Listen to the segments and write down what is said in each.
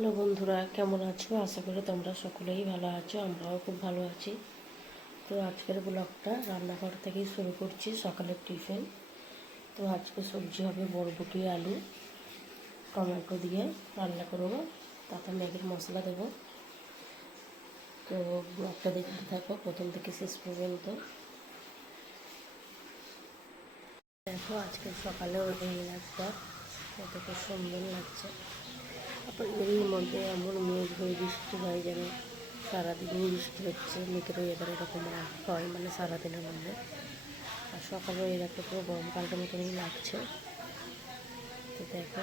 Hello বন্ধুরা, কেমন আছো? আশা করি তোমরা সকলেই ভালো আছো। আমরাও খুব ভালো আছি। তো আজকের ব্লগটা রান্নাঘর থেকেই শুরু করছি, সকালের টিফিন। তো আজকে সবজি হবে বরবটি, আলু, টমেটো দিয়ে রান্না করবো, তাতে ম্যাগির মশলা দেবো। তো ব্লগটা দেখতে থাকো প্রথম থেকে শেষ পর্যন্ত। দেখো আজকে সকালেও এই রাতটা কতটা সুন্দর লাগছে। এরই মধ্যে এমন মেঘ হয়ে বৃষ্টি হয়, যেন সারাদিনই বৃষ্টি হচ্ছে। মেঘের ওয়েদার এরকম হয়, মানে সারাদিনের মধ্যে। আর সকালে ওয়েদারটা পুরো গরমকালটার মতনই লাগছে। তো দেখো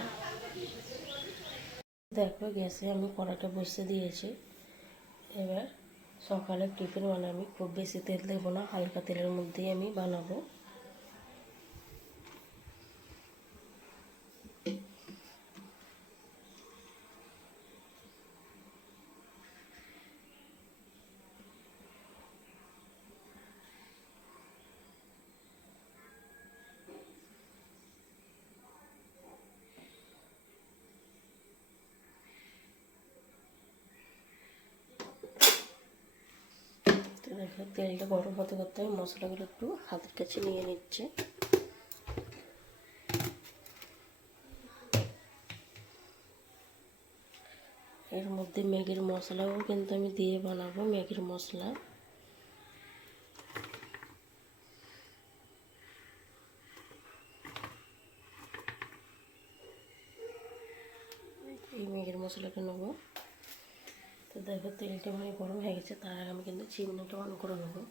দেখো গ্যাসে আমি কড়াটা বসে দিয়েছি। এবার সকালের টিফিন মানে আমি খুব বেশি তেল দেবো না, হালকা তেলের মধ্যেই আমি বানাবো। তো দেখো তেলটা গরম হতে করতে আমি মশলাগুলো একটু হাতের কাছে নিয়ে নিচ্ছে। এর মধ্যে ম্যাগির মশলাও কিন্তু আমি দিয়ে বানাবো। ম্যাগির মশলা এই ম্যাগির মশলাটা নেবো। তো দেখো তেলটা মানে গরম হয়ে গেছে, তার আগে আমি কিন্তু চিমনিটা অন করে নেবো।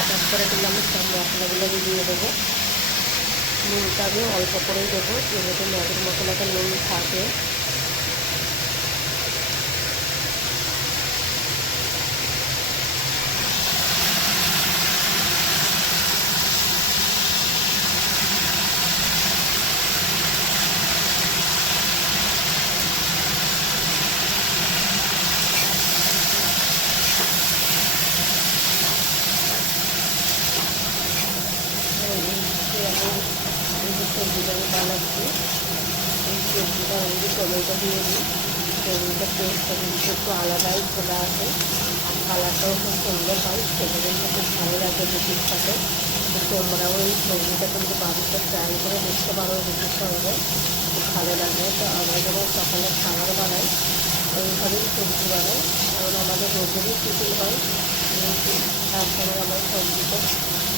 আটাশ করে দিলে আমি সব মশলাগুলো দিয়ে দেবো। নুনটা আমি অল্প করেই দেবো, যেহেতু ম্যাগির মশলাটা নুন থাকে। সবজিটা আমি বানাচ্ছি, এই সবজিটা আমি টমেটো দিয়ে দিই। টমেটোর টেস্টটা কিন্তু একটু আলাদাই চলে আসে, আর কালারটাও খুব সুন্দর হয়, খেতে কিন্তু খুব ভালো লাগে রুটির সাথে। তো তোমরাও এই সবজিটা কিন্তু বাড়িতে ট্রাই করে দেখতে পারো, রুটির সঙ্গে খুব ভালো লাগে। তো আমরা যখন সকালে খাবার বানাই এইভাবেই সবজি বানাই, কারণ আমাদের রোজেরই টিফিন হয়, তার সঙ্গে আমার সবজিটা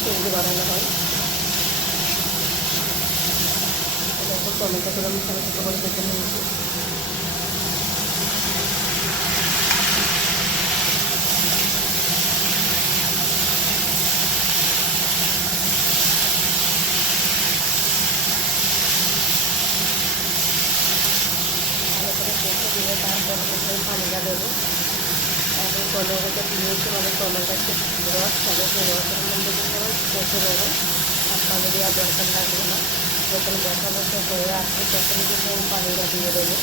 সবজি বানানো হয়। দেখো টমেটোগুলো আমি ছোটো ছোটো করে কেটে নিয়েছি। ভালো করে কেটে দিয়ে তারপরে আমি পানিটা দেবো। এখন টমেটোটা দিয়েছি, মানে টমেটোর যে রস থাকে সেই রসের মধ্যে কিন্তু আমি কেটে নেবো, আর পানি দেওয়ার দরকার লাগবে না। যখন মশলা মশলা হয়ে আসবে তখনই কিন্তু আমি পানিটা দিয়ে দেবো।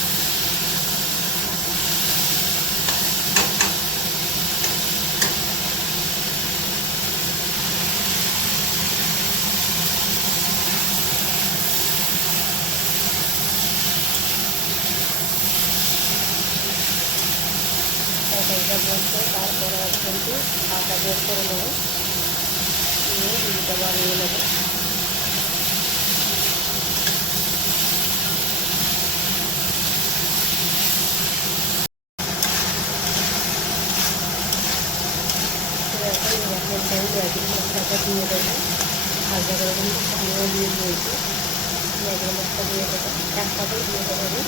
তরকারিটা বসে তারপরে কিন্তু আটা বের করে নেবো, নিয়ে রুটিটা বানিয়ে নেবো। পেঁয়াজের মশলাটা দিয়ে দেবো। ভাজা করে কিন্তু পানিও দিয়ে দিয়েছি, পেঁয়াজের মশলা দিয়ে দেবো, এক পাতায় দিয়ে দেবো আমি।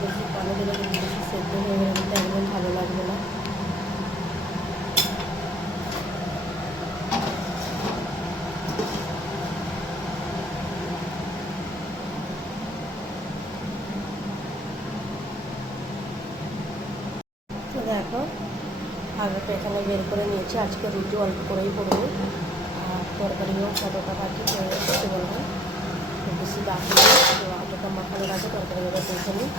বেশি পানি দিলে কিন্তু বেশি সেদ্ধ হয়ে গেলে কিন্তু একদম ভালো লাগবে না। তো দেখো আগে এখানে বের করে নিয়েছি, আজকে রুটি অল্প করেই করবো, আর তরকারিও কতটা বাকি হয়ে গেছে বলবো, বেশি বাকি আলুটা মাখানোর আগে তরকারিগুলো তুলতে নিই,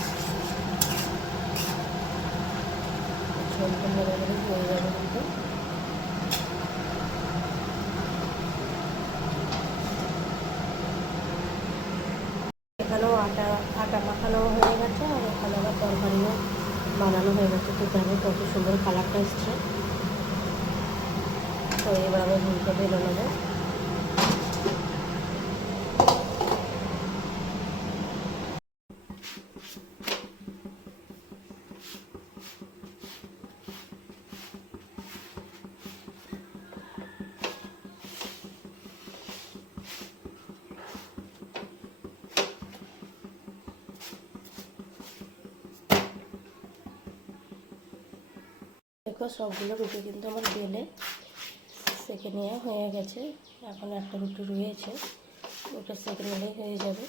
ঝোলটা মেরে মেরে হয়ে যাবে কিন্তু। এখানেও আটা মাখানো হয়ে গেছে, আর এখানে আবার তরকারিও বানানো হয়ে গেছে। তো জানি কত সুন্দর কালারটা এসছে। তো এবার আমি ঝুলটা ঢেলে নেবো। দেখো সবগুলো রুটি কিন্তু আমার বেলে সেঁকে নেওয়া হয়ে গেছে। এখন একটা রুটি রয়েছে, ওটা সেঁকে নিলেই হয়ে যাবে।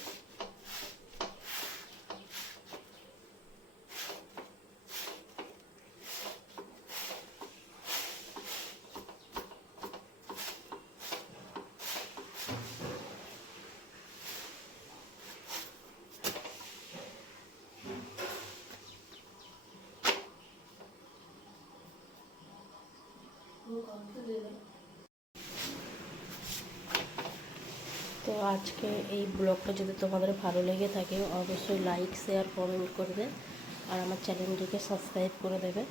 তো আজকে এই ব্লগটা যদি তোমাদের ভালো লেগে থাকে অবশ্যই লাইক শেয়ার কমেন্ট করবে, আর আমার চ্যানেলটিকে সাবস্ক্রাইব করে দেবে।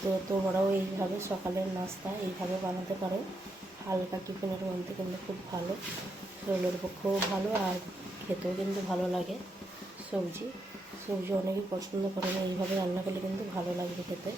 তো তোমরাও এইভাবে সকালের নাস্তা এইভাবে বানাতে পারো, হালকা টিফিনের মধ্যে কিন্তু খুব ভালো, শরীরের পক্ষেও ভালো, আর খেতেও কিন্তু ভালো লাগে। সবজি অনেকেই পছন্দ করে না, এইভাবে রান্না করলে কিন্তু ভালো লাগবে খেতে।